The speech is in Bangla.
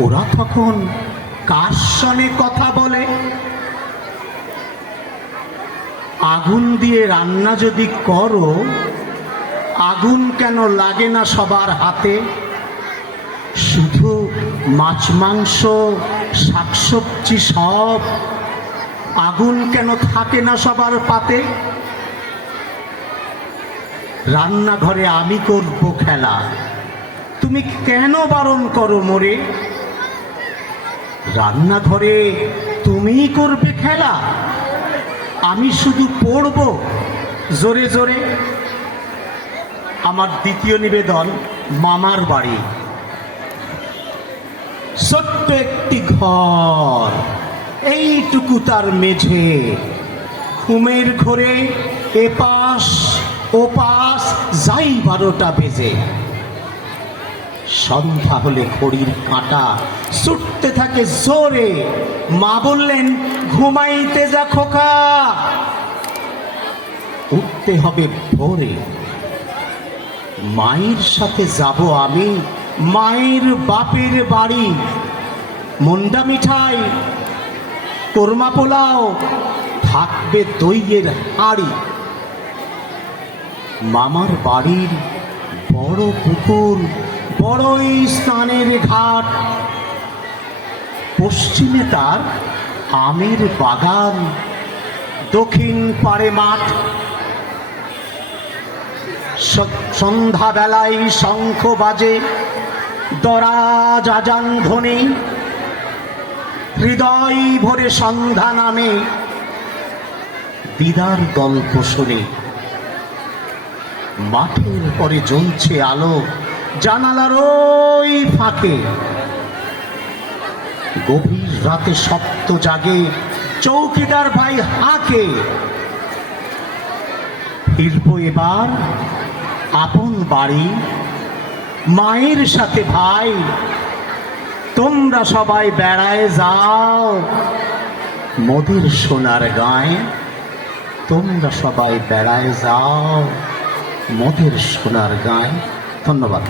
ওরা তখন কার সঙ্গে কথা বলে? আগুন দিয়ে রান্না যদি করো, আগুন কেন লাগে না সবার হাতে? শুধু মাছ, মাংস, শাকসবজি সব আগুন কেন থাকে না সবার পাতে? রান্নাঘরে আমি করব খেলা। তুমি কেন বারণ করো মোরে? রান্নাঘরে তুমিই করবে খেলা। আমি শুধু পড়ব জোরে জোরে। আমার দ্বিতীয় নিবেদন, মামার বাড়ি। ছোট্ট একটি ঘর, এইটুকু তার মেঝে। ঘুমের ঘরে এপাশ, ওপাশ, যাই বারোটা বেজে। সন্ধ্যা হলে ঘড়ির কাঁটা ছুটতে থাকে জোরে। মা বললেন, ঘুমাইতে যা খোকা। উঠতে হবে ভোরে। মায়ের সাথে যাব আমি, মায়ের বাপের বাড়ি। মন্ডা মিঠাই, কোরমা পোলাও, থাকবে দইয়ের হাড়ি। মামার বাড়ির বড় পুকুর বড়ই স্নানের ঘাট। পশ্চিমে তার আমের বাগান, দক্ষিণ পাড়ে মাঠ। সন্ধ্যাবেলায় শঙ্খ বাজে দরাজ আজান ধ্বনি হৃদয় ভরে সন্ধ্যা নামে। দিদার গল্প শুনে। মাঠের পরে জ্বলছে আলো। জানালার ওই ফাঁকে। গভীর রাতে সপ্ত জাগে চৌকিদার ভাই হাঁকে। ফিরব এবার আপন বাড়ি, মায়ের সাথে ভাই। তোমরা সবাই বেড়ায় যাও। মোদের সোনার গায়ে তোমরা সবাই বেড়ায় যাও। মোদের সোনার গায়ে ধন্যবাদ।